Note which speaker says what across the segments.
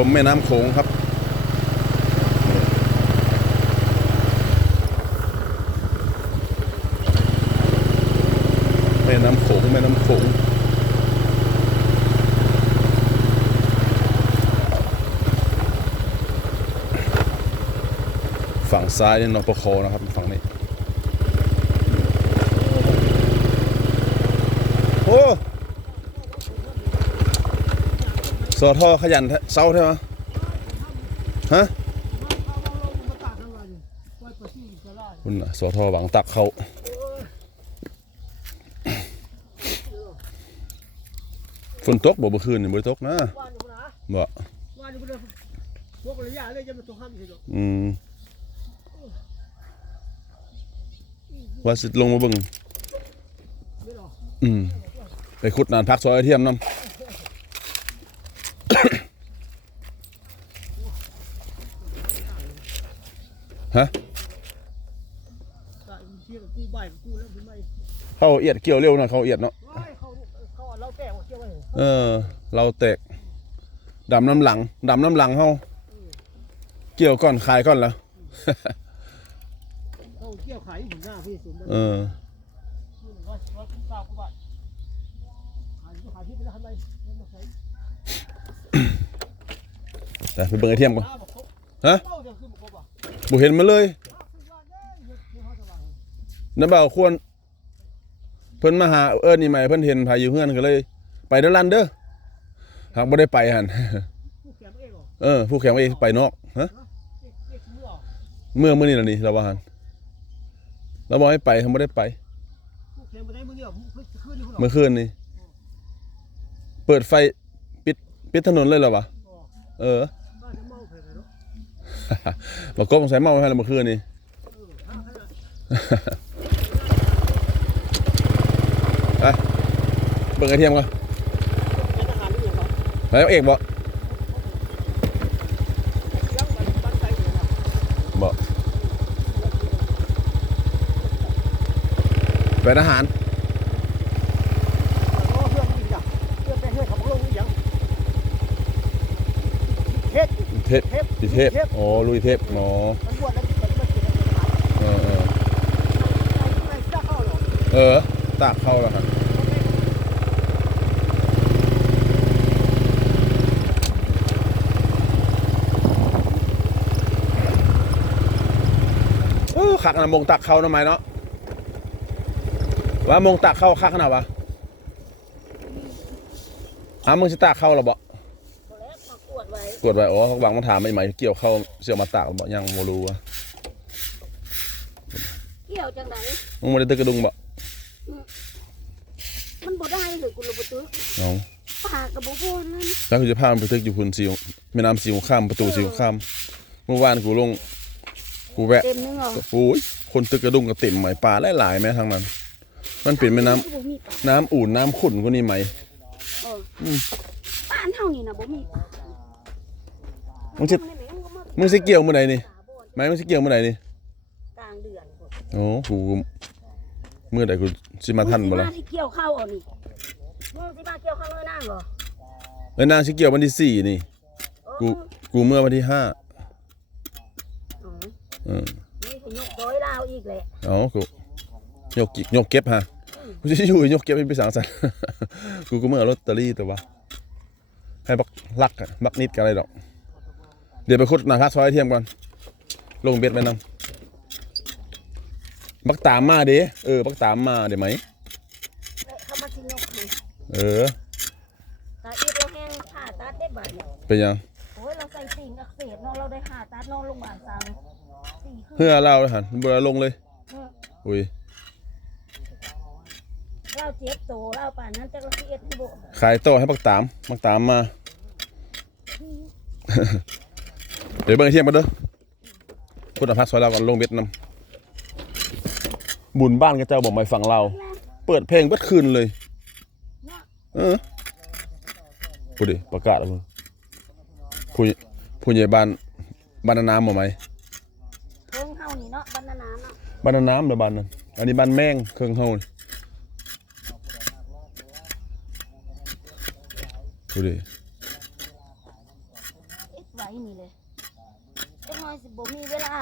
Speaker 1: ชมแม่น้ำโขงครับ แม่น้ำโขงแม่น้ำโขงฝั่งซ้ายนี่นปคนะครับฝั่งนี้ โอ้ส อท่อขยันเศร้าใช่ไหมฮะคุณนะสอท่อหวังตักเขาฝนตกบ่เมื่อคืนนี่บ่ได้ตกนะ
Speaker 2: ว่านอยู่นะ
Speaker 1: บ่
Speaker 2: ว่านอยู่เลยพวกระยะเลยจะมาตัวห้ามสิลูก
Speaker 1: อืมว่าสิลงมาบิ่ง
Speaker 2: ไม่หรอก
Speaker 1: อืมไปขุดนานพักซอยเทียมน้ำ ฮะ
Speaker 2: เข้า
Speaker 1: เอียดเกี่ยวเร็วนะเขาเอียดเนาะ
Speaker 2: เราแก้ว่าเกี่ยวไว้
Speaker 1: เออ เราแตกดำน้ำหลังดำน้ำหลังเฮาเกี่ยวก่อนขายก่อนแล้ว
Speaker 2: เขาเกี่ยวขายอยู่หน้าพี่สุดเอ
Speaker 1: อ
Speaker 2: ขายที่ไปแล้วทำไม
Speaker 1: แต่ไปเบิ่งไอเทียมก่อน
Speaker 2: ห้าบอกครบ
Speaker 1: ฮะ
Speaker 2: เก้าจะขึ้นบอกครบอะ
Speaker 1: บ่เห็นมาเลย
Speaker 2: ห้าขึ้นวันได้เยอะที่เขาจะวาง
Speaker 1: น้ำบ่าวควร เพิ่นมาหาเอิ้นนี่ใหม่เพิ่นเห็นพายุเฮือนก็เลย ไปเด้อลันเด้อหากบ่ได้ไปหั่น
Speaker 2: ผู้แข่งเองหรอ
Speaker 1: เออผู้แข่งไปไปนอกฮะ
Speaker 2: เอ็กเมื่อ
Speaker 1: เมื่อเมื่อนี่ล่ะนี่เราว่าหั่นเราบอกให้ไปเขาไม่ได้ไป
Speaker 2: ผู้แข่งมาได้มือเดียวขึ้นขึ้นอยู่หรอ
Speaker 1: เมื่อคืนนี้เปิดไฟ ปิดปิดถนนเลยเหรอวะเออ
Speaker 2: บ้านจะเมาเผื่อเนาะ
Speaker 1: เราก็สงสัยเมาให้เราเมื่อคืนนี้
Speaker 2: เออห้าขนาด
Speaker 1: ไปเบิ่งไอเทียมก่อน
Speaker 2: เป็นอาหารที่อยู่เนาะ
Speaker 1: ไปเอาเอกบ่
Speaker 2: เลี้ยงมันบ้านใจอยู่นะ
Speaker 1: บ่ไปทหาร
Speaker 2: โอ้เพื่อนจริงจ้ะเพื่อนเป็นเพื่อนขับลงนี่ยังเฮ็ด
Speaker 1: เทพ
Speaker 2: เทป
Speaker 1: ดิเทพอ๋อลุยเทพอ๋อ
Speaker 2: มันบวชแล้วมันมากินอาหาร
Speaker 1: เออเออ
Speaker 2: ไม่กล้าเข้าหรอก
Speaker 1: เออตากเข้าแล้วครับโอ้คักนะมงตักเข้าทำไมเนาะว่ามงตักเข้าคักขนาดวะอ้ามึงสิตากเข้าหรอบ่
Speaker 2: แล้วมาก วดไว้
Speaker 1: กดไว้อ๋อเขาหวังมาถามไม่ไหมเกี่ยวเข้าเสียวมาตากหรือบ่ยังโมรู้วะ
Speaker 3: เกี่ยวจังได
Speaker 1: มึงไม่ได้ตึกกระดุงบ่
Speaker 3: มันบ่ได้เลยกูระบ่ตึก
Speaker 1: เอา
Speaker 3: ปากกับบ่พอนั่น
Speaker 1: แล้วกูจะพามันไปตึกอยู่พื้นสีแม่น้ำสีข้ามประตูสีข้ามเมื่อวานกูลงกูแวะ
Speaker 3: เต็มนึงเหรอ
Speaker 1: โอ้ยคนตึกกระดุงกระติ่มไหมปลาหลายๆแม้ทางนั้น มันเป็นแม่น้ำ
Speaker 3: บ่มีปลา
Speaker 1: น้ำอุ่นน้ำขุ่นกว่านี้ไหม
Speaker 3: เอออ
Speaker 1: ม
Speaker 3: บ้านเฮานี่น่ะบ่มีปลา
Speaker 1: มึงสิ
Speaker 3: แม่นก็า
Speaker 1: มึงสิเกี่ยวเมื่อใดนี่ไหมมึงสิเกี่ยวเมื่อไหร่นี่
Speaker 3: กลางเดือน
Speaker 1: โอ้กูเมื่อใดกูสิมาทันบ่ล่ะ
Speaker 3: มึงสิมาที่เกี่ยวข้าวเอานี่มึงสิมาเกี่ยวข้าวเลยนางเหรอ
Speaker 1: เอ้ยนางสิเกี่ยววันที่สี่นี่
Speaker 3: เออ
Speaker 1: กูกูเมื่อวันที่ห้า
Speaker 3: อ๋อ
Speaker 1: เออ
Speaker 3: นี่สิยกร้อยลาวอีกแหละ
Speaker 1: เอากูยกกิยกเก็บฮะกูจะอยู่ยกเก็บให้ไปสังสรรค์กูก็เมื่อลอตเตอรี่แต่ว่าให้บักลักอะบักนิดกันอะไรดอก เดี๋ยวไปคุดหนาพักซอยเทียมก่อน ลงเบ็ดไปนำบักตามมาเด้เออบักตามมาเดี๋ยวไหม
Speaker 3: และเขามาสิยกให้
Speaker 1: เออ
Speaker 3: ตาอีกเราแห้งผ่าตัดได้บาดเนี่ย
Speaker 1: เป็นยัง
Speaker 3: โอ้ยเราใส่ติ่งอักเสบเนาะเราได้ผ่าตัดนอนโรงพยาบาลซังสี่คืน
Speaker 1: เพื่อเราหันเบอร์ลงเลย
Speaker 3: เออ
Speaker 1: อุ้ย
Speaker 3: เราเจ็บโตเราป่านนั้นจักเราสิเอ็ดให้บ่
Speaker 1: ขายต่อให้บักตามบักตามมา เดี๋ยวเบิ่งไอ้เทียมมาเด้อพุทธพักซอยเราก่อนลงเบ็ดนำบุญบ้านกับเจ้าบอกไม่ฝั่งเรา เปิดเพลงเบิดคืนเลย เออพูดดิประกาศแล้วมึงผู้ใหญ่ผู้ใหญ่บ้านบ้านนาน้ำบ่ไหม
Speaker 3: เพิ่งเฮานี่เนาะบรรณานาเนาะ
Speaker 1: บ้านนาน้ำหรือบ้านนั้นอันนี้บ้านแม่งเครื่องเฮานี่พูดดิ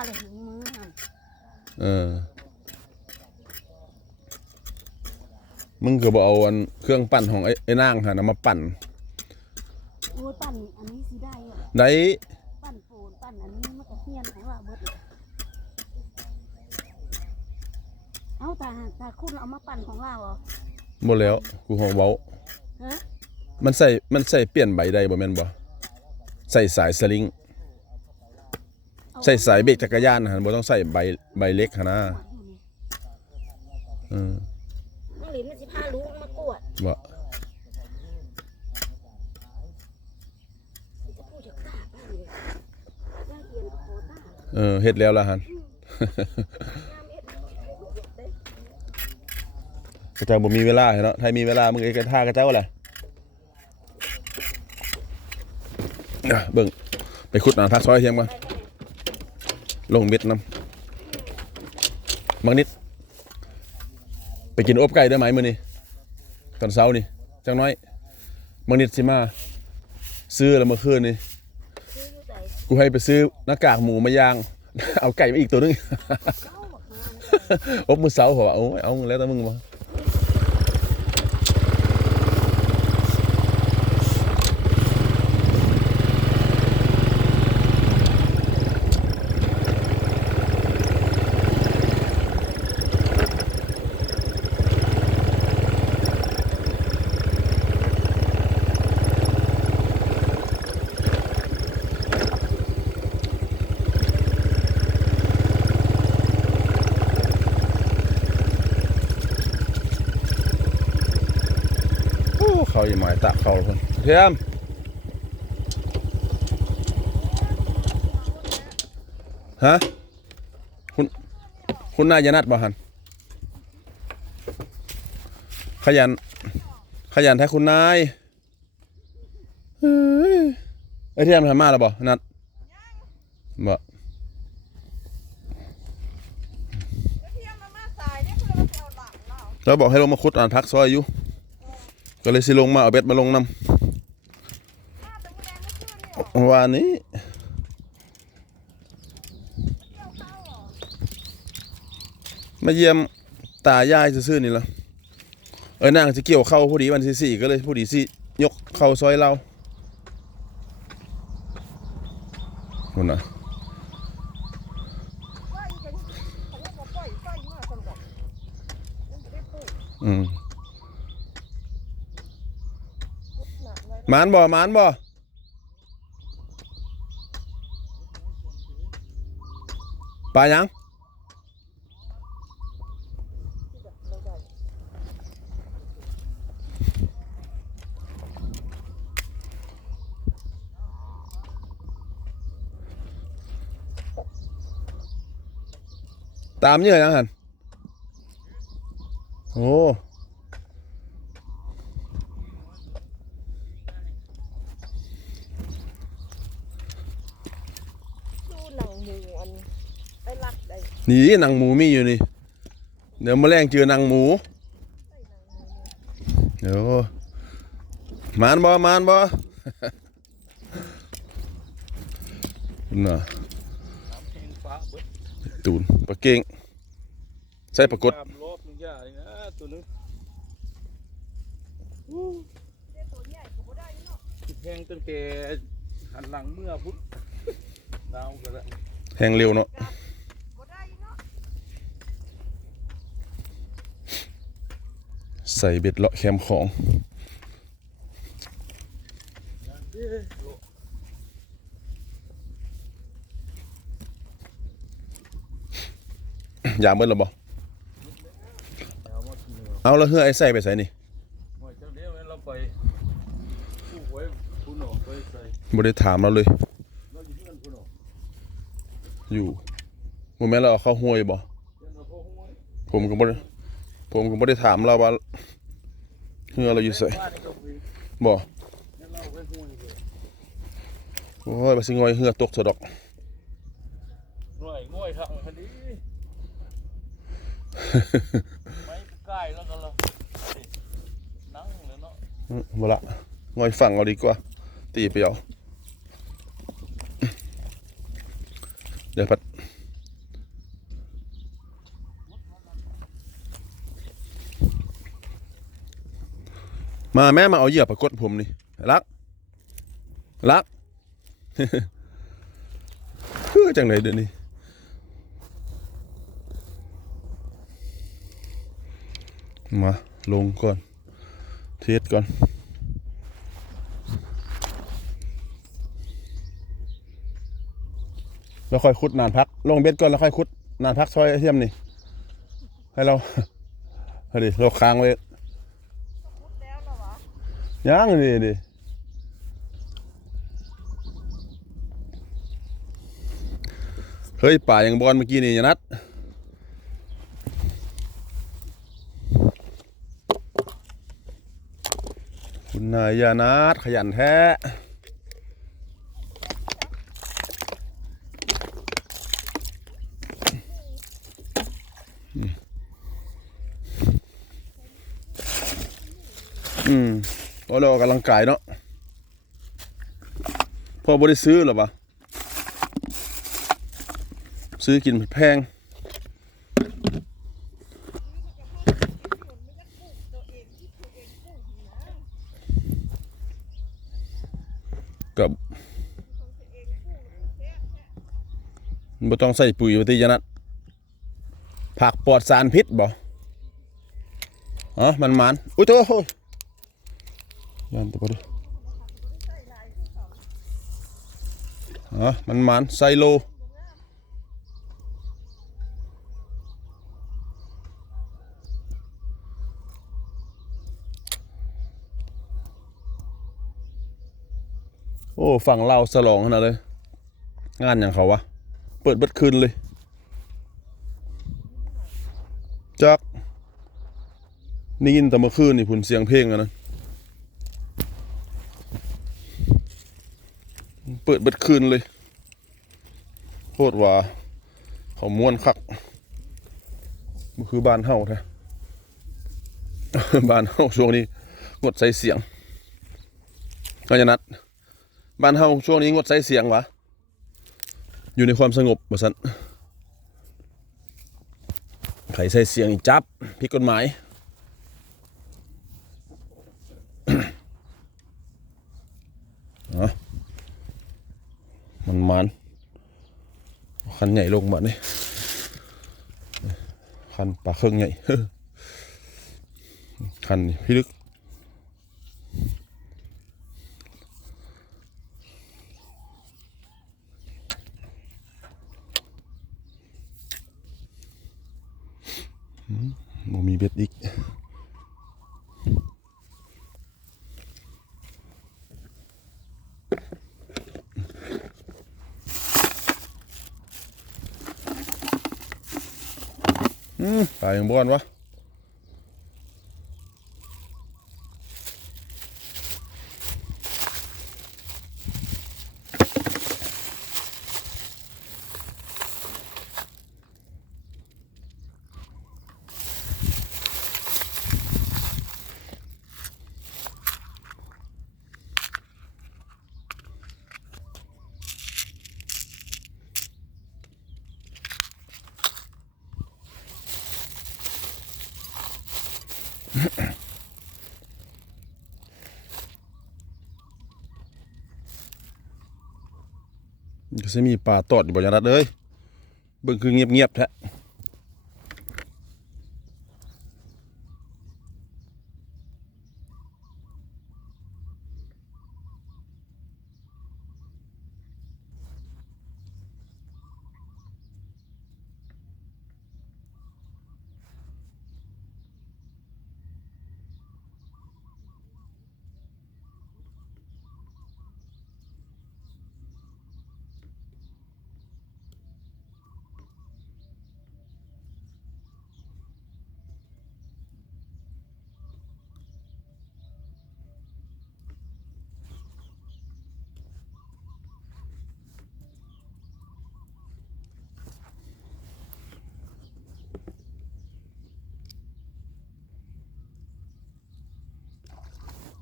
Speaker 3: เลยถึงมือหัน
Speaker 1: เออ มึงก็บ่เอาอันเครื่องปั่นของไอ้ไอ้นางหั่นน่ะมาปั่น
Speaker 3: โอ้ยปั่นอันนี้สิได้อะ
Speaker 1: ได้
Speaker 3: ปั่นปูนปั่นอันนี้มันก็เฮียนของเราเบิดเลยเอาแต่แต่คุณเอามาปั่นของเราเหรอ
Speaker 1: บ่แล้ว กูห้องเว้า
Speaker 3: ฮะ
Speaker 1: มันใส่ มันใส่เปลี่ยนใบได้บ่แม่นบ่ ใส่สายสลิง
Speaker 3: เอา
Speaker 1: ใส่สายเบรกจักรยานหั่นบ่ต้องใส่ใบใบเล็กหั่นนะ
Speaker 3: หัวอยู่นี่
Speaker 1: เออ
Speaker 3: น้องหลินมันสิพาลูกมากวด
Speaker 1: บ่
Speaker 3: จะพูดจากตาป้าเลยได้เรียนกับโคต้า
Speaker 1: เออเฮ็ดแล้วล่ะหั่น
Speaker 3: งามเอ็ดได้
Speaker 1: กระเจ้าบ่มีเวลาเนาะถ้ามีเวลามึงเอ้ยกระท่ากระเจ้าแหละอะเบิ่งไปขุดหนาพักซอยเทียมก่อน ลงเม็ดน้ำบางนิด ไปกินอบไก่ได้ไหมมื้อนี้ตอนเช้านี่จังน้อยบางนิดสิมา ซื้อแล้วเมื่อคืนนี่
Speaker 3: ซื้ออยู่ไหน
Speaker 1: กูให้ไปซื้อหน้ากากหมูมาย่าง เอาไก่มาอีกตัวนึง
Speaker 3: เล่าบอกมา
Speaker 1: อบมือเสาเขาว่าโอ้ยเอาแล้วแต่มึงบ่ มายตะเขาเลยเทียมฮะคุณคุณนายนัดบ่หันขยัน ขยันแท้คุณนายเฮ้ยไอ้เทียมทำมาแล้วบ่นัดบ่
Speaker 4: เที่ยงมามาสายเนี่ยเพื่อนมาไปเอาหลังเนาะ
Speaker 1: แล้วบอกให้ลงมาคุดอ่านพักซอยอยู่ ก็เลยสิลงมาเอาเบ็ดมาลงนำ
Speaker 4: มาเวา
Speaker 1: นนี้มาเยี่ยมตายายซื่อๆนี่ละเออนางจะเกี่ยวเข้าพอดีวันที่สี่ก็เลยพอดีสิยกเข้าซอยเราคนน่ะ
Speaker 4: ว่าอีกอย่างเขาเรียกว่าปล่อยไฟมาสำหรับมันจะได้ปลูก
Speaker 1: อืม
Speaker 4: หนักเลย
Speaker 1: ห มานบ่หมานบ่ปลายังตามเยอะยังหันโอ้
Speaker 4: ดูหนังหมูอันไปรั กได้
Speaker 1: นี่หนังหมูมีอยู่นี่ เดี๋ยวมาแรงเจอหนังหมู เดี๋ยวมานบ่มานบ่น่ะ
Speaker 5: เพลงฟ้าเบิด
Speaker 1: ตูนปลาเก่งใส่ปลากด
Speaker 5: ตามรอบนึงย่าเลยนะตัวนึง
Speaker 4: เจ้าตัวใหญ่ก็บ่ได้เนาะ
Speaker 5: แพงตั้งแต่หันหลังเมื่อพุทธดาวกันแล้ว
Speaker 1: แห้งเร็วเนาะ
Speaker 4: บ่ได้เนาะ
Speaker 1: ใส่เบ็ดเลาะแคมของ
Speaker 5: อ
Speaker 1: ยาเบิดแล้วบ่
Speaker 5: เอามาเอา
Speaker 1: แล้วเฮือไอ้ใส่ไปใส่นี่
Speaker 5: หน่อยเจ้าเดียวนั้นเราไปผู้ไว้ผู้หนอไปใส่
Speaker 1: บ่ได้ถามเราเลย
Speaker 5: อยู่ที่นั่นผู้หนอ
Speaker 1: อยู่บ่แม่นเราเอาเข้าห้วยบ่
Speaker 5: เจ้าเราพ่อ
Speaker 1: ผมก็บ่ได้ ผมก็บ่ได้ถามเราว่าเฮือเราอยู่ใส่
Speaker 5: บ้านนี่ก็มี
Speaker 1: บ่
Speaker 5: นั่นเราไว้ห้วยเลย
Speaker 1: โอ้ยบ่สิงอยเฮือตกซะดอก
Speaker 5: หน่วยง่วยทางคันนี้ไม่ใกล้แล้วก็เรานั่งเลยเนาะ
Speaker 1: อืมบ่ละงอยฝั่งเอาดีกว่า ตีไปเอาเดี๋ยวพัด มาแม่มาเอาเหยื่อปรากฏผมนี่รัก รักคือจังเลยเดี๋ยวนี้มาลงก่อน เทสก่อนแล้วค่อยคุดนานพัก ลงเบ็ดก่อนแล้วค่อยคุดนานพักซอยเทียมนี่ ให้เราเอาดิเราค้างไว้ ย่างดิดิเฮ้ยป่าอย่างบอลเมื่อกี้นี่ยานัดคุณนายยานัดขยันแท้ อืม พอเรากำลังกายเนาะพอบริซื้อหรอปะซื้อกินแพงกับบ่ต้องใส่ปุ๋ยปฏิยานัดผักปลอดสารพิษบ่อ๋อมันมันอุ้ยเถอโอ้ย ยันตัวบ่ดิอ๋อมันมันไซโลโอ้ฝั่งเราสลองขนาดเลย งานอย่างเขาวะ เปิดเบัดคืนเลย จักนี่ยินแต่เมื่อคืนนี่ผุนเสียงเพลงอะนะ เปิดเบัดคืนเลยโคตรว่าเขาม้วนคักมันคือบ้านเฮาแท้บ้านเฮาช่วงนี้งดใส่เสียงก็จะนัดบ้านเฮาช่วงนี้งดใส่เสียงวะอยู่ในความสงบบ่สันใครใส่เสียงจับผิดกฎหมาย เอา มันมันคันใหญ่ลงมาเนี่ยคันปลาเครื่องใหญ่คันพี่ลึก บ่มีเบ็ดอีก อืมตายอย่างบ้านวะ ก็จะมีป่าตอดอยู่บ่อย่างนั้นเลยเบิ่งคือเงียบๆแท้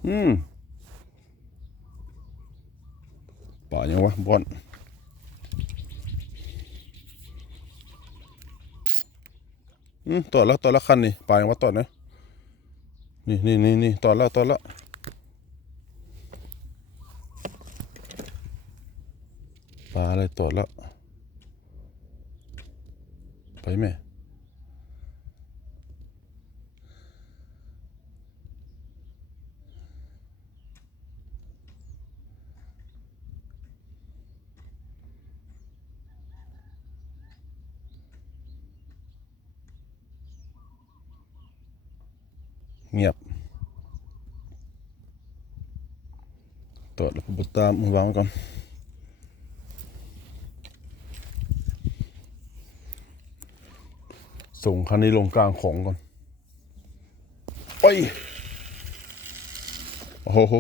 Speaker 1: อืมป่ายังวะบอนอืมต่อแล้วต่อแล้วคันนี่ป่ายังวะต่อนะนี่นี่นี่นี่ต่อแล้วต่อแล้วปลาอะไรต่อแล้วไปไหม เงียบตรวจแล้วก็บุตามวางก่อนส่งคันนี้ลงกลางของก่อน โอ้ย โอ้โห